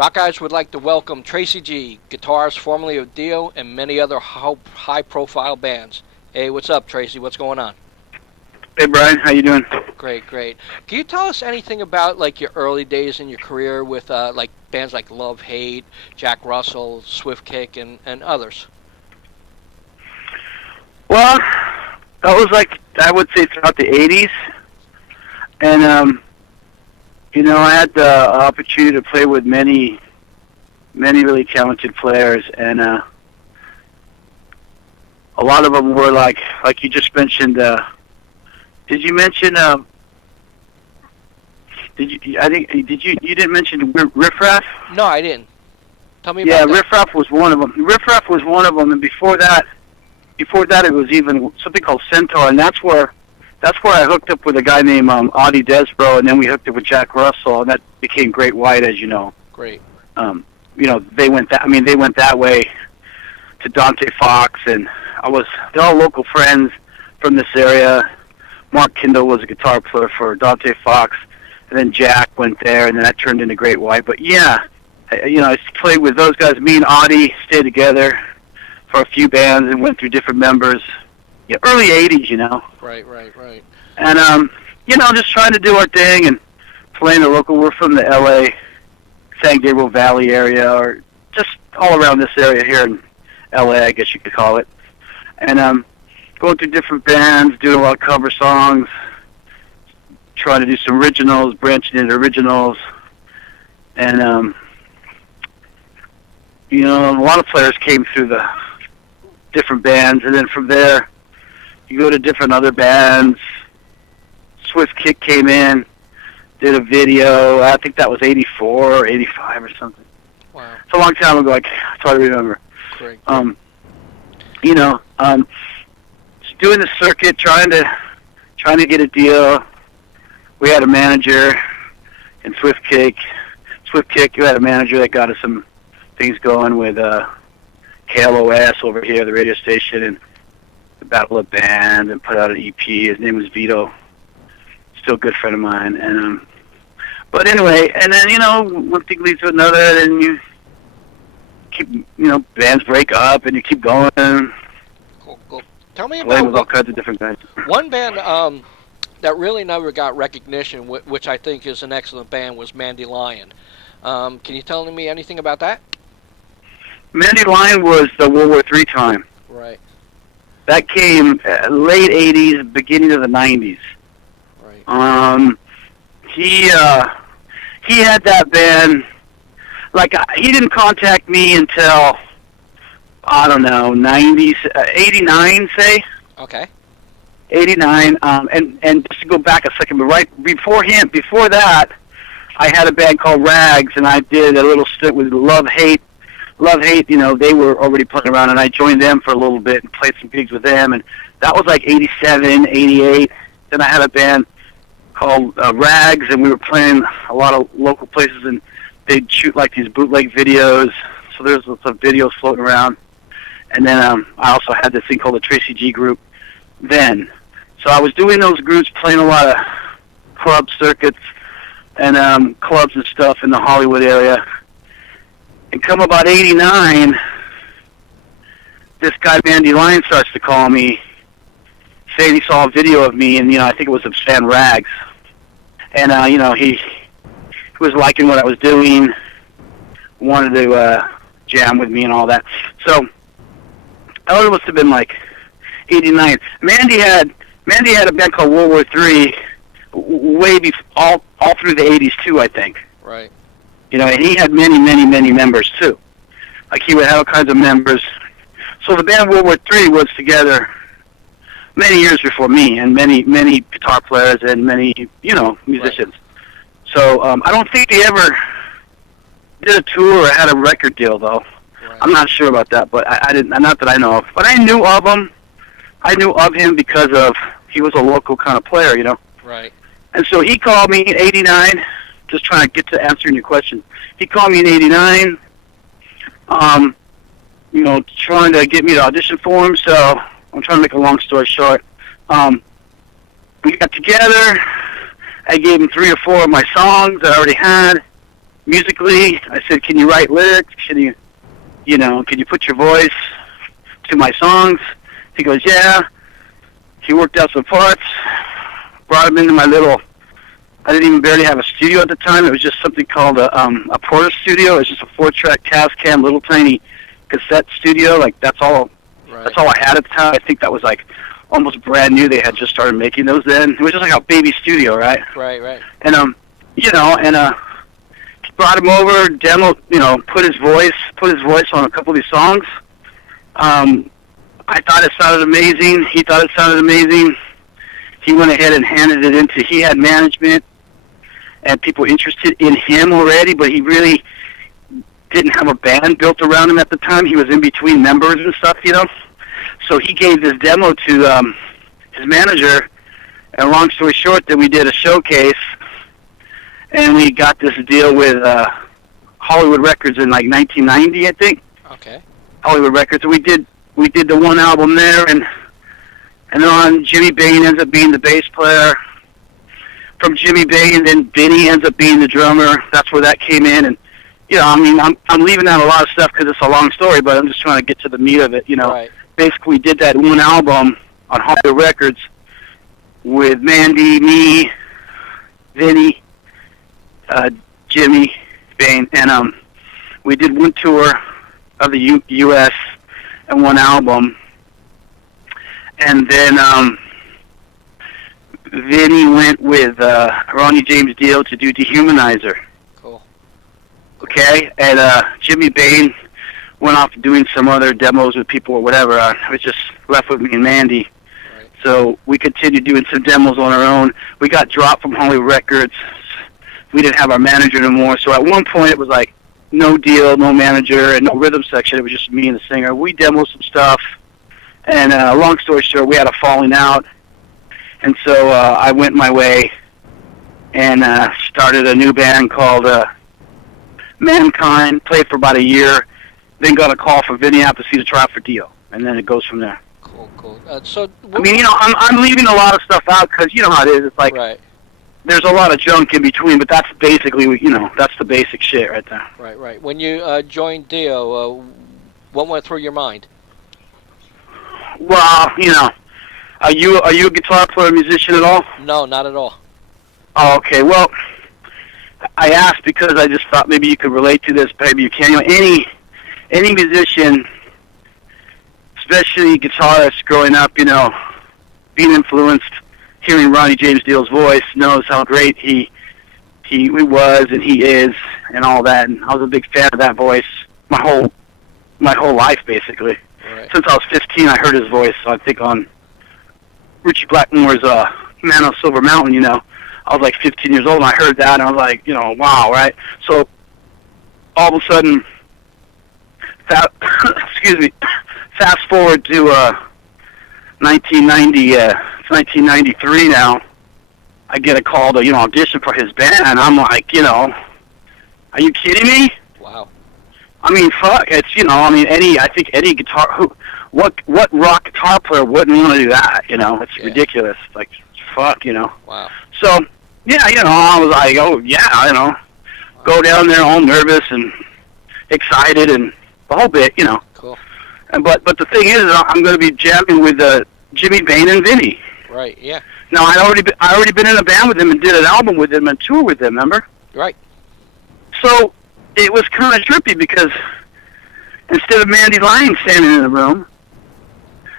Rockeyez would like to welcome Tracy G, guitarist formerly of Dio and many other high-profile bands. Hey, what's up, Tracy? What's going on? Hey, Brian. How you doing? Great, great. Can you tell us anything about like your early days in your career with like bands like Love Hate, Jack Russell, Swift Kick, and others? Well, that was like, I would say, throughout the 80s. And, I had the opportunity to play with many really talented players. And a lot of them were like you just mentioned. Did you mention, you didn't mention Riff Raff? No, I didn't. Tell me about that. Yeah, Riff Raff was one of them. Riff Raff was one of them, and before that it was even something called Centaur, and that's where I hooked up with a guy named Audie Desbro, and then we hooked up with Jack Russell, and that became Great White, as you know. Great. They went that way to Dante Fox, and they're all local friends from this area. Mark Kindle was a guitar player for Dante Fox, and then Jack went there, and then that turned into Great White. But yeah, I played with those guys. Me and Audie stayed together for a few bands and went through different members. Yeah, early 80s, Right. And, just trying to do our thing and playing the local. We're from the L.A., San Gabriel Valley area, or just all around this area here in L.A., I guess you could call it. And going through different bands, doing a lot of cover songs, trying to do some originals, branching into originals. And, a lot of players came through the different bands, and then from there, you go to different other bands. Swift Kick came in, did a video. I think that was 84 or 85 or something. Wow. It's a long time ago. It's hard to remember. Great. Just doing the circuit, trying to get a deal. We had a manager in Swift Kick. We had a manager that got us some things going with KLOS over here, the radio station, and the Battle of Band, and put out an EP. His name was Vito. Still a good friend of mine. And but anyway, and then one thing leads to another, and you keep bands break up, and you keep going. Cool. Tell me playing about with all kinds of different guys. one band that really never got recognition, which I think is an excellent band, was Mandy Lion. Can you tell me anything about that? Mandy Lion was the World War III time. Right. That came late 80s, beginning of the 90s. Right. He had that band. Like, he didn't contact me until, I don't know, 90s, 89, say. Okay. 89. And just to go back a second, but right before that, I had a band called Rags, and I did a little stint with Love Hate. Love Hate, they were already playing around, and I joined them for a little bit and played some gigs with them, and that was like 87, 88. Then I had a band called Rags, and we were playing a lot of local places, and they'd shoot like these bootleg videos, so there's some videos floating around. And then I also had this thing called the Tracy G group then. So I was doing those groups, playing a lot of club circuits and clubs and stuff in the Hollywood area. And come about 89, this guy Mandy Lion starts to call me, saying he saw a video of me, and I think it was of Stan Rags, and he was liking what I was doing, wanted to jam with me and all that. So it must have been like 89. Mandy had a band called World War III, way before, all through the 80s too, I think. Right. And he had many members too. Like, he would have all kinds of members. So the band World War III was together many years before me, and many guitar players and many, musicians. Right. So I don't think they ever did a tour or had a record deal, though. Right. I'm not sure about that, but I didn't. Not that I know of. But I knew of him. I knew of him because he was a local kind of player, Right. And so he called me in 89. Just trying to get to answering your question. He called me in 89, trying to get me to audition for him, so I'm trying to make a long story short. We got together, I gave him 3 or 4 of my songs that I already had, musically. I said, can you write lyrics? Can you put your voice to my songs? He goes, yeah. He worked out some parts, brought him into my little, I didn't even barely have a studio at the time. It was just something called a Porter studio. It was just a 4-track Tascam, little tiny cassette studio. Like, that's all I had at the time. I think that was like almost brand new. They had just started making those then. It was just like a baby studio, right? Right. And brought him over, demoed, put his voice on a couple of these songs. I thought it sounded amazing. He thought it sounded amazing. He went ahead and handed it into, he had management and people interested in him already, but he really didn't have a band built around him at the time. He was in between members and stuff, So he gave this demo to his manager, and long story short, then we did a showcase, and we got this deal with Hollywood Records in like 1990, I think. Okay. Hollywood Records. We did the one album there, and then Jimmy Bain ends up being the bass player. From Jimmy Bain, then Vinny ends up being the drummer. That's where that came in, and I'm leaving out a lot of stuff because it's a long story, but I'm just trying to get to the meat of it. Right. Basically, we did that one album on Hollywood Records with Mandy, me, Vinny, Jimmy Bain, and we did one tour of the U.S. and one album, and then Vinny went with Ronnie James Dio to do Dehumanizer. Cool. Okay, and Jimmy Bain went off doing some other demos with people or whatever. It was just left with me and Mandy. Right. So we continued doing some demos on our own. We got dropped from Hollywood Records. We didn't have our manager anymore. So at one point it was like no deal, no manager, and no rhythm section. It was just me and the singer. We demoed some stuff. And long story short, we had a falling out. And so I went my way and started a new band called Mankind. Played for about a year. Then got a call from Vinny to see the try out for Dio. And then it goes from there. Cool. I'm leaving a lot of stuff out because you know how it is. It's like there's a lot of junk in between, but that's basically, that's the basic shit right there. Right. When you joined Dio, what went through your mind? Well, are you a guitar player, musician at all? No, not at all. Oh, okay. Well, I asked because I just thought maybe you could relate to this. Maybe you can. Any musician, especially guitarists growing up, being influenced, hearing Ronnie James Dio's voice, knows how great he was and he is and all that. And I was a big fan of that voice my whole life, basically. Right. Since I was 15, I heard his voice. I think on Richie Blackmore's Man on Silver Mountain, I was like 15 years old, and I heard that, and I was like, wow, right? So all of a sudden, fast forward to 1990, it's 1993 now, I get a call to, audition for his band, and I'm like, are you kidding me? Wow. I mean, fuck, it's, I think any guitar, what rock guitar player wouldn't want to do that, It's ridiculous. Like, fuck, Wow. So, yeah, I was like, oh, yeah, go down there all nervous and excited and the whole bit, Cool. But the thing is, I'm going to be jamming with Jimmy Bain and Vinny. Right, yeah. Now, I already been in a band with them and did an album with them and tour with them, remember? Right. So, it was kind of trippy because instead of Mandy Lyons standing in the room,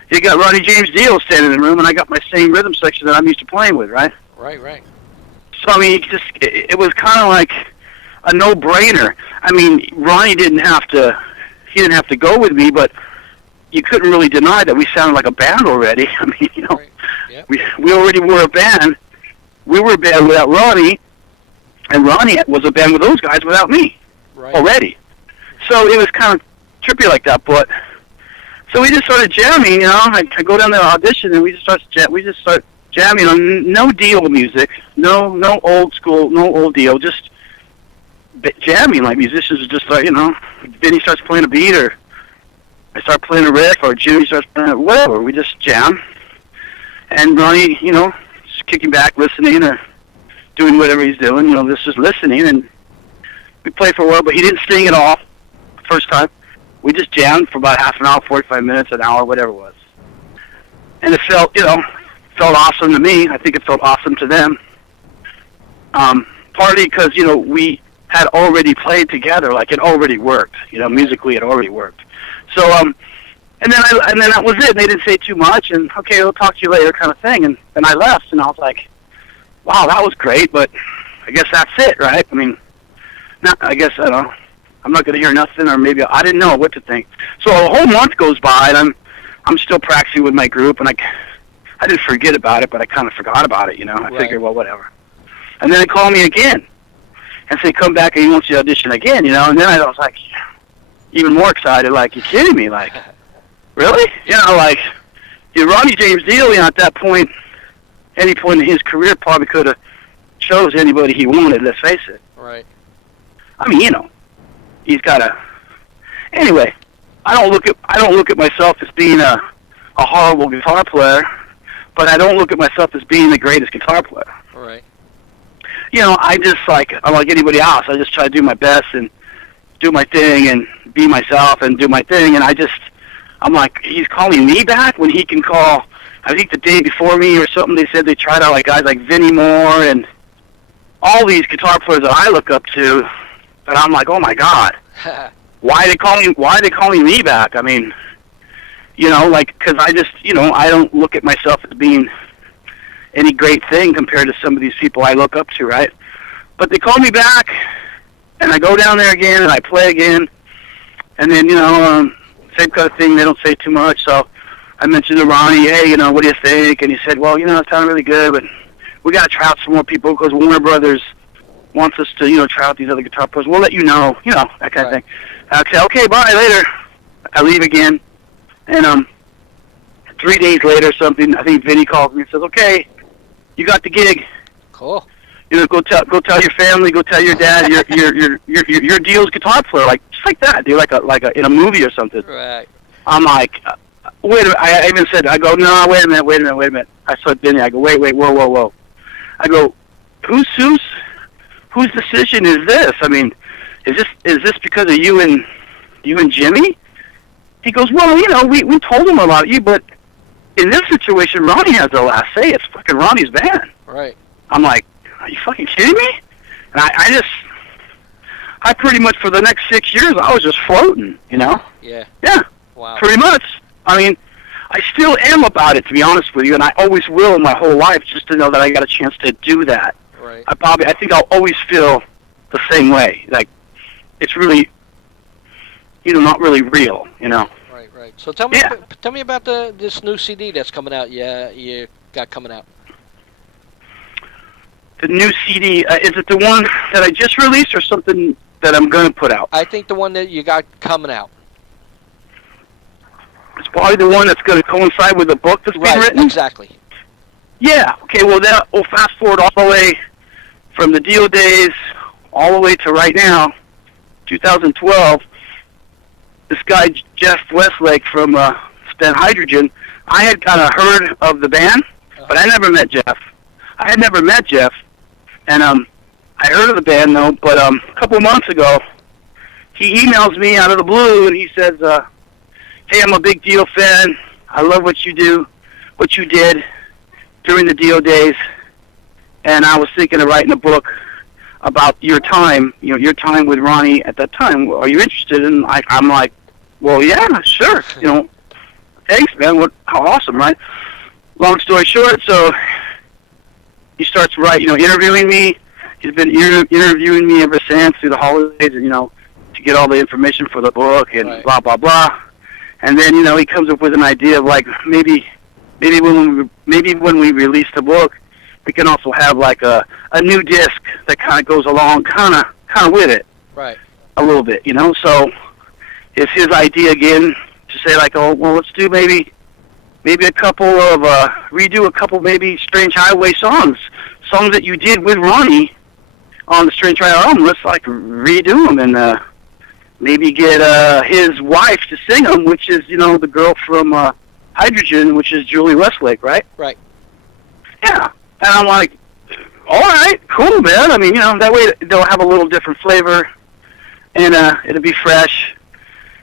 you got Ronnie James Dio standing in the room, and I got my same rhythm section that I'm used to playing with, right? Right. So, I mean, it was kind of like a no-brainer. I mean, Ronnie didn't have to go with me, but you couldn't really deny that we sounded like a band already. I mean, Right. Yep. we already were a band. We were a band without Ronnie, and Ronnie was a band with those guys without me. Right. Already. So it was kind of trippy like that, but so we just started jamming, I go down there to audition and we just start jamming on no Dio music, no old school, no old Dio, just jamming like musicians are just like, Vinny starts playing a beat or I start playing a riff or Jimmy starts playing whatever, we just jam. And Ronnie, just kicking back, listening or doing whatever he's doing, just listening and We played for a while, but he didn't sing at all the first time. We just jammed for about half an hour, 45 minutes, an hour, whatever it was. And it felt, felt awesome to me. I think it felt awesome to them. Partly because, we had already played together, like it already worked. Musically it already worked. So, and then that was it. They didn't say too much, and okay, we'll talk to you later, kind of thing. And then I left, and I was like, wow, that was great, but I guess that's it, right? I mean, I guess I don't know. I'm not going to hear nothing, or maybe I didn't know what to think. So a whole month goes by, and I'm still practicing with my group, and I didn't forget about it, but I kind of forgot about it. I figured, well, whatever. And then they call me again and say, come back and he wants you to audition again, And then I was like, even more excited, like, you kidding me? Like, really? Ronnie James Dio, at that point, any point in his career, probably could have chose anybody he wanted, let's face it. Right. I mean, he's got a... Anyway, I don't look at myself as being a horrible guitar player, but I don't look at myself as being the greatest guitar player. Right. I just, I'm like anybody else. I just try to do my best and do my thing and be myself and do my thing. And I'm like, he's calling me back when he can call, I think the day before me or something, they said they tried out guys like Vinnie Moore and all these guitar players that I look up to. And I'm like, oh my God, why are they calling me back? I mean, because I just, I don't look at myself as being any great thing compared to some of these people I look up to, right? But they call me back, and I go down there again, and I play again, and then, same kind of thing, they don't say too much, so I mentioned to Ronnie, hey, what do you think? And he said, well, it sounded really good, but we got to try out some more people, because Warner Brothers wants us to, try out these other guitar players. We'll let you know, that kind of thing. I say, okay, bye, later. I leave again, and 3 days later or something, I think Vinny calls me and says, okay, you got the gig. Cool. Go tell your family, go tell your dad your Dio's guitar player, just like that, dude, like a in a movie or something. Right. I'm like, wait a minute. I even said, I go, no, wait a minute. I saw Vinny. I go, wait, whoa. I go, whose decision is this? I mean, is this because of you and Jimmy? He goes, well, we told him about you, but in this situation, Ronnie has the last say. It's fucking Ronnie's band. Right. I'm like, are you fucking kidding me? And I pretty much for the next 6 years, I was just floating, Yeah. Yeah. Wow. Pretty much. I mean, I still am about it, to be honest with you, and I always will in my whole life, just to know that I got a chance to do that. Right. I think I'll always feel the same way. Like, it's really, not really real, Right. So tell me about this new CD that's coming out. Yeah, you got coming out. The new CD, is it the one that I just released or something that I'm going to put out? I think the one that you got coming out. It's probably the one that's going to coincide with the book that's being written? Exactly. Yeah, okay, well, we'll fast forward all the way from the Dio days all the way to right now, 2012. This guy, Jeff Westlake from Spent Hydrogen, I had kind of heard of the band, but I never met Jeff. I had never met Jeff, and I heard of the band, though, but a couple of months ago, he emails me out of the blue, and he says, hey, I'm a big Dio fan. I love what you do, what you did during the Dio days, and I was thinking of writing a book about your time, your time with Ronnie at that time. Are you interested? And I'm like, well, yeah, sure. Thanks, man. How awesome, right? Long story short, so he starts interviewing me. He's been interviewing me ever since through the holidays, to get all the information for the book and blah, blah, blah. And then, he comes up with an idea of maybe when we release the book, we can also have a new disc that kind of goes along kind of with it. Right. A little bit, So it's his idea again to say oh, well, let's do maybe a couple of redo a couple maybe Strange Highway songs that you did with Ronnie on the Strange Highway album. Let's redo them and maybe get his wife to sing them, which is the girl from Hydrogen, which is Julie Westlake, right? Right. Yeah. And I'm like, all right, cool, man. I mean, that way they'll have a little different flavor, and it'll be fresh.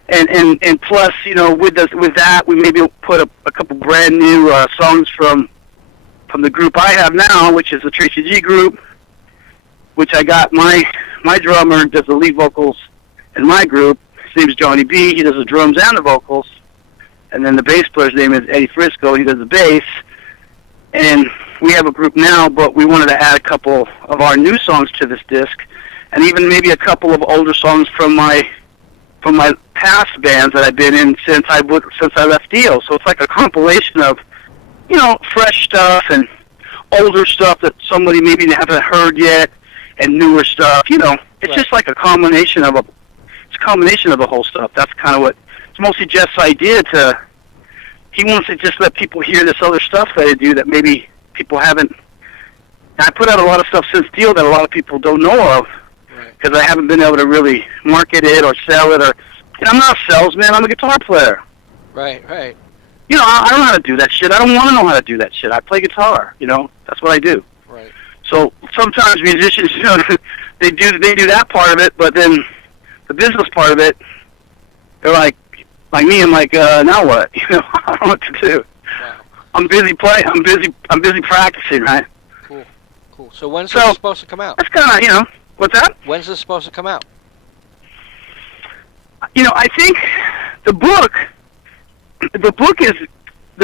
And plus, with that, we maybe put a couple brand new songs from the group I have now, which is the Tracy G group, which I got my drummer does the lead vocals in my group. His name is Johnny B. He does the drums and the vocals. And then the bass player's name is Eddie Frisco. He does the bass. And we have a group now, but we wanted to add a couple of our new songs to this disc, and even maybe a couple of older songs from my past bands that I've been in since I left Dio. So it's like a compilation of, fresh stuff and older stuff that somebody maybe haven't heard yet, and newer stuff. It's just like a combination of the whole stuff. That's kind of what it's mostly Jeff's idea. He wants to just let people hear this other stuff that I do that maybe people haven't. I put out a lot of stuff since Dio that a lot of people don't know of, because I haven't been able to really market it or sell it. I'm not a salesman. I'm a guitar player. Right. I don't know how to do that shit. I don't want to know how to do that shit. I play guitar. That's what I do. Right. So sometimes musicians, they do that part of it, but then the business part of it, they're like me. I'm like, now what? I don't know what to do. Wow. I'm busy playing. I'm busy practicing. Right. Cool. So when's this supposed to come out? That's kind of, what's that? When's this supposed to come out? I think the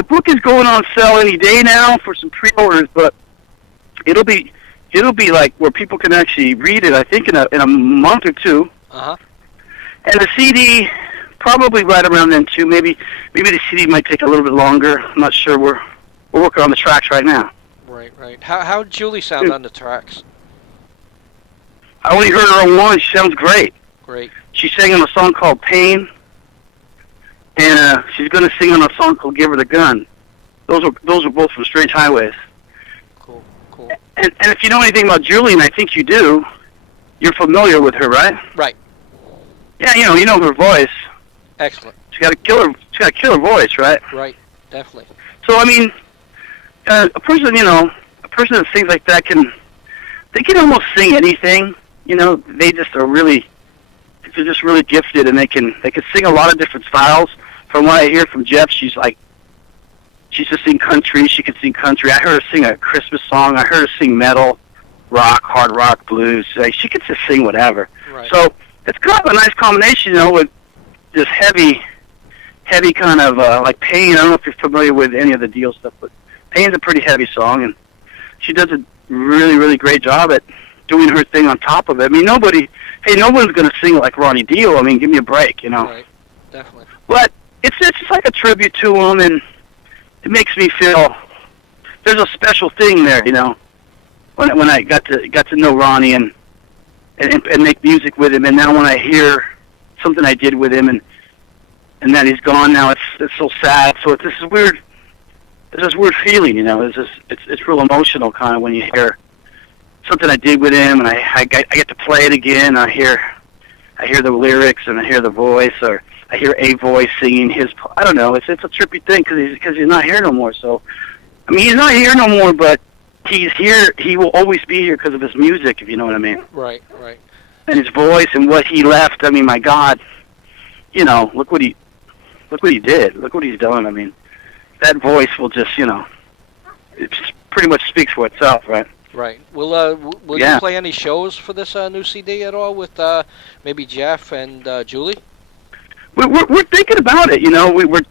book is going on sale any day now for some pre-orders, but it'll be like where people can actually read it. I think in a month or two. Uh-huh. And the CD probably right around then too. Maybe the CD might take a little bit longer. I'm not sure. We're working on the tracks right now. Right. How'd Julie sound on the tracks? I only heard her on one. She sounds great. Great. She sang on a song called Pain, and she's going to sing on a song called Give Her the Gun. Those are both from Strange Highways. Cool. And if you know anything about Julie, and I think you do, you're familiar with her, right? Right. Yeah, you know her voice. Excellent. She's got a killer voice, right? Right. Definitely. So I mean, a person that sings like that can almost sing anything. They just are really. They're just really gifted, and they can sing a lot of different styles. From what I hear from Jeff, she's just sing country. She can sing country. I heard her sing a Christmas song. I heard her sing metal, rock, hard rock, blues. She could just sing whatever. Right. So it's kind of a nice combination, with this heavy kind of like Pain. I don't know if you're familiar with any of the Dio stuff, but Pain's a pretty heavy song, and she does a really, really great job at doing her thing on top of it. I mean, no one's going to sing like Ronnie Dio. I mean, give me a break, Right, definitely. But it's just like a tribute to him, and it makes me feel there's a special thing there, when I got to know Ronnie and make music with him, and now when I hear something I did with him and that he's gone now, it's so sad. So it's this weird feeling, it's real emotional kind of when you hear something I did with him, and I get to play it again. I hear the lyrics, and I hear the voice, or I hear a voice singing his. I don't know. It's a trippy thing because he's not here no more. So, I mean, he's not here no more, but he's here. He will always be here because of his music, if you know what I mean. Right. And his voice and what he left. I mean, my God, look what he did. Look what he's done. I mean, that voice will just, it pretty much speaks for itself, right? Right. Will you play any shows for this new CD at all with maybe Jeff and Julie? We're thinking about it. We're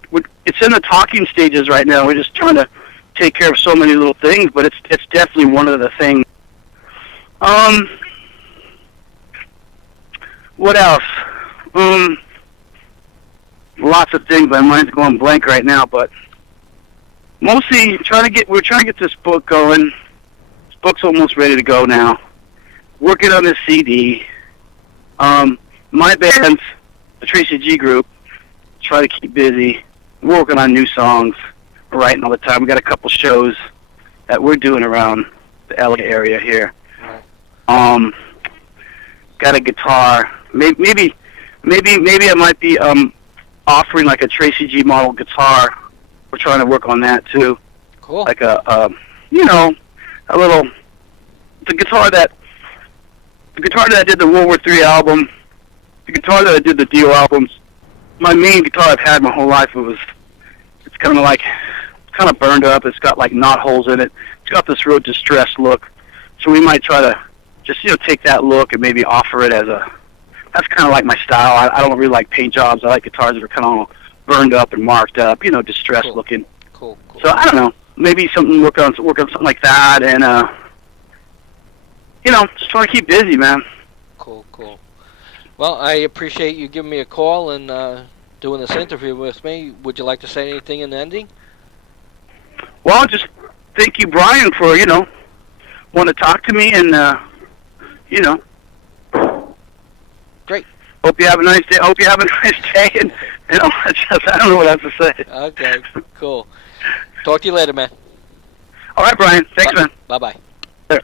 it's in the talking stages right now. We're just trying to take care of so many little things, but it's definitely one of the things. What else? Lots of things. My mind's going blank right now, but mostly we're trying to get this book going. Book's almost ready to go now. Working on this CD. My band's the Tracy G group. Try to keep busy. Working on new songs. We're writing all the time. We got a couple shows that we're doing around the LA area here. Got a guitar. Maybe I might be offering like a Tracy G model guitar. We're trying to work on that too. Cool. Like a little, the guitar that I did the World War III album, the guitar that I did the Dio albums, my main guitar I've had my whole life, it's kind of like, kind of burned up. It's got like knot holes in it. It's got this real distressed look. So we might try to just, take that look and maybe offer it as that's kind of like my style. I don't really like paint jobs. I like guitars that are kind of burned up and marked up, distressed looking. Cool. So I don't know, maybe work on something like that, and just trying to keep busy, man. Cool. Well, I appreciate you giving me a call and doing this interview with me. Would you like to say anything in the ending? Well, just thank you, Brian, for want to talk to me, and Great. Hope you have a nice day. And I don't know what else to say. Okay, cool. Talk to you later, man. All right, Brian. Thanks, man. Bye-bye. There.